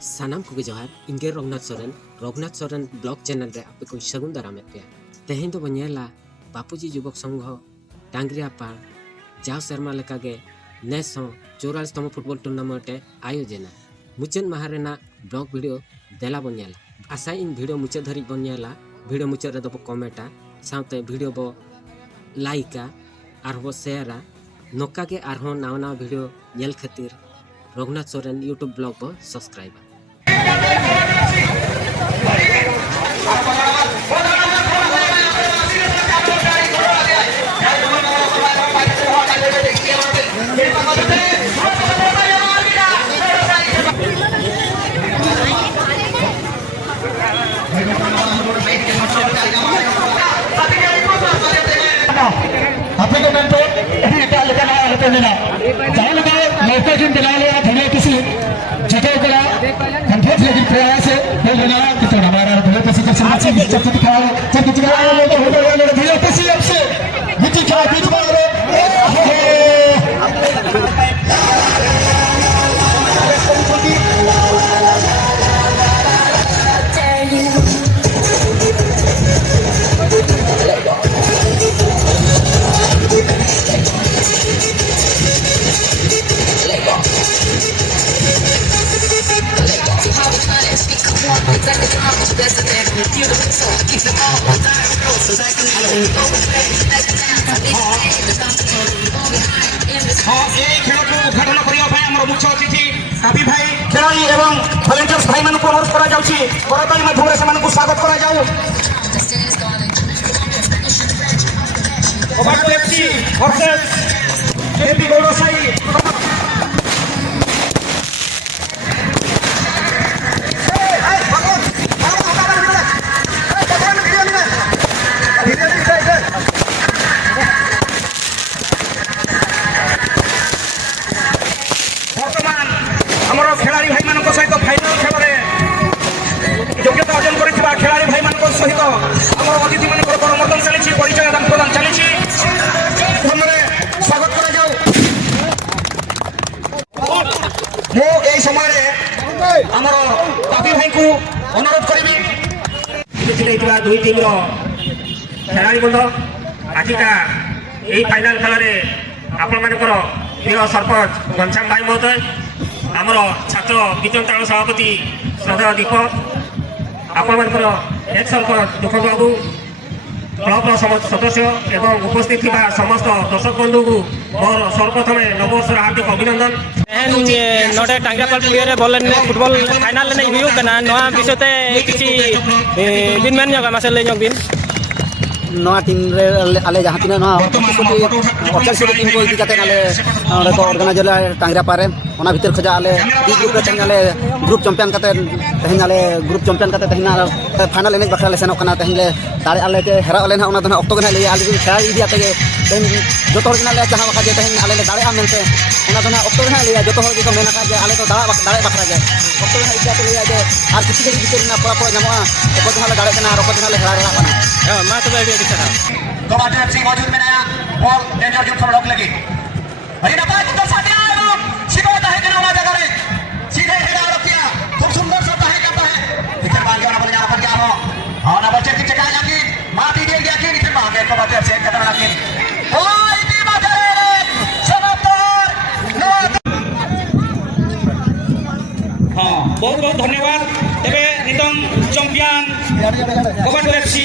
सानाम को जोहार इंगे Raghunath Soren blog channel रे आपे को सगुन दाराम पे तेहें तो बनेला बापूजी युवक संघ टांगरियापाड़ जाव शर्मा लेका गे नेस 44तम फुटबॉल टूर्नामेंट आयोजन मुचाद माह ब्लॉग वीडियो देला बनेला आशा इन वीडियो मुचाद धरी बनेला वीडियो मुचाद रे दो कमेंटा साथे वीडियो बो लाइका और बो शेयरा नोका के आरहो नाव नाव वीडियो नेल खातिर रघुनाथ सोरेन यूट्यूब ब्लॉग बो subscribe apa ko nanto ini kita lekan ala tenena jangan lupa mauka jin dilale ya dhule kisi jate kala comfort लेकिन प्रयास है बोल रहा है कि तो हमारा धीरे किसी के समाज में जब तक दिखाओ जब तक दिखाओ तो हो गया धीरे किसी अब से मिट्टी खा बीच मारो घटना करने मुख्य अतिथि कवि भाई खेलाड़ी एवं भलेंटियर्स भाई मान अनुरोध करा जाउछि करताली माध्यम से मानक स्वागत करा जाउ ओबाटो एफसी वर्सेस केपी गौरसाई खेलाड़ी भाई मान सहित फाइनाल खेल योग्यता अर्जन कर खेलाड़ी भाई मान सहित आम अतिथि मान गणमाध्यम चली परिचय आदान प्रदान चली स्वागत कर समय आमर कवि भाई को अनुरोध करी दुई टीम खेलाड़ी बंद आजिका यही फाइनाल खेल आपण मान प्रिय सरपंच घनश्याम भाई महोदय आमर छात्र विद्यंताल सभापति श्रद्धा दीपक आपण एक सरपंच दुखद बाबू क्लब सदस्य एवं उपस्थित समस्त दर्शक बंधु को मोर सर्वप्रथम नववर्ष हार्दिक अभिनंदन नोटे टांगरापाल पुलिया बॉल फुटबॉल फाइनल नहीं हुआ नवा विषय किसी दिन मेन मासे ले दिन नवा टीम रे आले जहाँ तीन 48 टीम को इदी करते आले को ऑर्गेनाइजर टांगरापाल ओना भीतर खजा आले डी ग्रुप रे तेन आले ग्रुप चैंपियन करते तेन आले ग्रुप चैंपियन करते तेन फाइनल एनेज बखरा ले सेनोक कना तेन ले दाड़े आले के हेरा आले ना ओना तो ऑक्टो गना ले आले खेला इदी आते के तेन जो तो गना ले जहाँ बखा जे तेन आले दाड़े आ मेनते ओना तो ऑक्टो गना ले जो तो हो को मेना का जे आले तो दाड़े बखरा जे ऑक्टो गना इदी आते ले जे आर किसी के भीतर ना पड़ा पड़ा जमा एको तो दाड़े कना रोको तो ले हेरा कना मा तो बेबी तो बाटे सिंह मौजूद में नया बॉल डेंजर जोन पर रोक लगी अरे ना पास तो साथ आया वो शिकायत है कि ना जगह रे सीधे हेरा रखिया खूब सुंदर शॉट है करता है निखिल भाग गया बोले यहां पर क्या हो हां ना बच्चे की चकाई जाकी माटी दे गया कि निखिल भाग गया तो बाटे से कदम लगी ओए इतनी बात है समाप्तर हां बहुत बहुत धन्यवाद तेरे नितम चैंपियन कबाडो एफसी